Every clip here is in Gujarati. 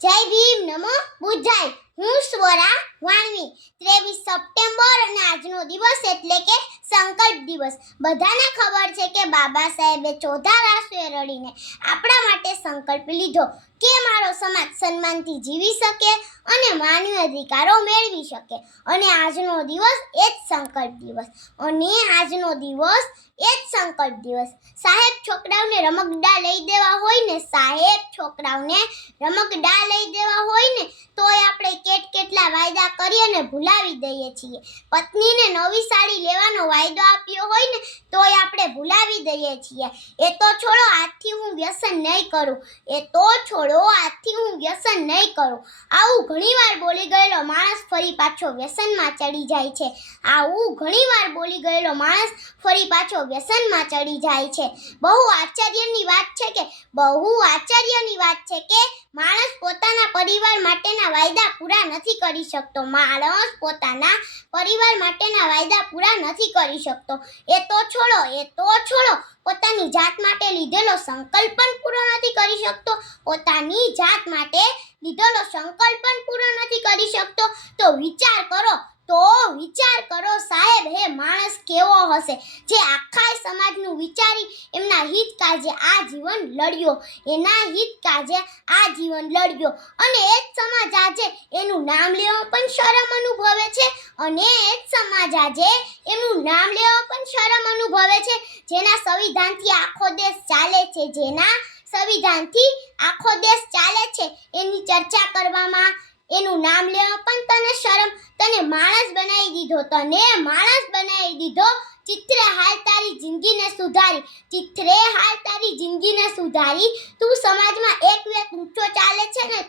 જય ભીમ, નમો બુદ્ધાય. હું સ્વરા વાણવી. ત્રેવીસ સપ્ટેમ્બર અને આજનો દિવસ એટલે કે સંકલ્પ દિવસ. બધાને ખબર છે કે બાબા સાહેબે ચોથા રાસુએ રડીને આપણા માટે સંકલ્પ લીધો કે મારો સમાજ સન્માનથી જીવી શકે અને માનવી અધિકારો મેળવી શકે. અને આજનો દિવસ એ જ સંકલ્પ દિવસ. અને આજનો દિવસ એ સંકલ્પ દિવસ. સાહેબ છોકરાઓને રમકડા લઈ દેવા હોય ને, સાહેબ છોકરાઓને રમકડા લઈ દેવા હોય ને, તોય આપણે કેટ કેટલા વાયદા કરી અને ભૂલાવી દઈએ છીએ. પત્નીને નવી સાડી લેવાનો વાયદો આપ્યો હોય ને, તોય આપણે ભૂલાવી દઈએ છીએ. એ તો છોડો, આજથી હું વ્યસન નહીં કરું. એ તો છોડો, આજથી હું વ્યસન નહીં કરું. આવું ઘણીવાર બોલી ગયેલો માણસ ફરી પાછો વ્યસનમાં ચડી જાય છે. આવું ઘણીવાર બોલી ગયેલો માણસ ફરી પાછો વ્યસનમાં ચડી જાય છે. બહુ આશ્ચર્યની વાત છે કે, બહુ આશ્ચર્યની વાત છે કે, માણસ પોતાના પરિવાર માટેના વાયદા પૂરા નથી કરી શકતો. માણસ પોતાના પરિવાર માટેના વાયદા પૂરા નથી કરી શકતો. એ તો છોડો, એ તો છોડો. પોતાની જાત માટે લીધેલો સંકલ્પ પણ પૂરો નથી કરી શકતો. પોતાની જાત માટે લીધેલો સંકલ્પ પણ પૂરો નથી કરી શકતો. તો વિચાર કરો. તો વિચાર કરો સાહેબ, હે માણસ કેવો હશે? જે આખા સમાજનું વિચારી એમના હિત કાજે આ જીવન લડ્યો. એના હિત કાજે આ જીવન લડ્યો. અને એ જ સમાજ આજે એનું નામ લેવા પણ શરમ અનુભવે છે. અને એ જ સમાજ આજે એનું નામ લેવા પણ શરમ અનુભવે છે. જેના સંવિધાનથી આખો દેશ ચાલે છે, જેના સંવિધાનથી આખો દેશ ચાલે છે, એની ચર્ચા કરવામાં એનું નામ લેવા પણ તને શરમ, તને માણસ બનાવી દીધો, તને માણસ બનાવી દીધો. ચિત્રે હાલ તારી જિંદગીને સુધારી, ચિત્રે હાલ તારી જિંદગીને સુધારી. તું સમાજમાં એક વેત ઊંચો ચાલે છે ને,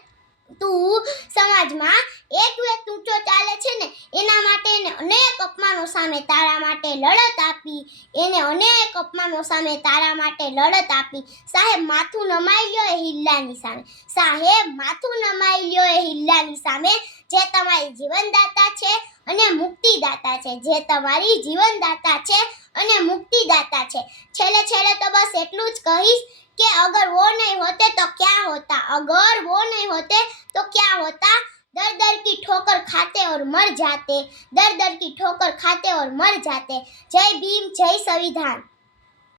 તું સમાજમાં એક વેત ઊંચો ચાલે છે ને, એના માટે અનેક અપમાનો સામે તારા માટે લડત આપી. એને અનેક અપમાનો સામે તારા માટે લડત આપી. સાહેબ, માથું નમાઈ લ્યો એ હિલ્લાની સામે. સાહેબ, માથું નમાઈ લ્યો એ હિલ્લાની સામે, જે તમારી જીવનદાતા છે અને મુક્તિદાતા છે. જે તમારી જીવનદાતા છે અને મુક્તિદાતા છે. છેલ્લે છેલ્લે તો બસ એટલું જ કહીશ કે અગર વો નહીં હોતે તો ક્યાં હોતા? અગર વો નહીં હોતે તો ક્યાં હોતા? दर दर की ठोकर खाते और मर जाते दर दर की ठोकर खाते और मर जाते जय भीम जय संविधान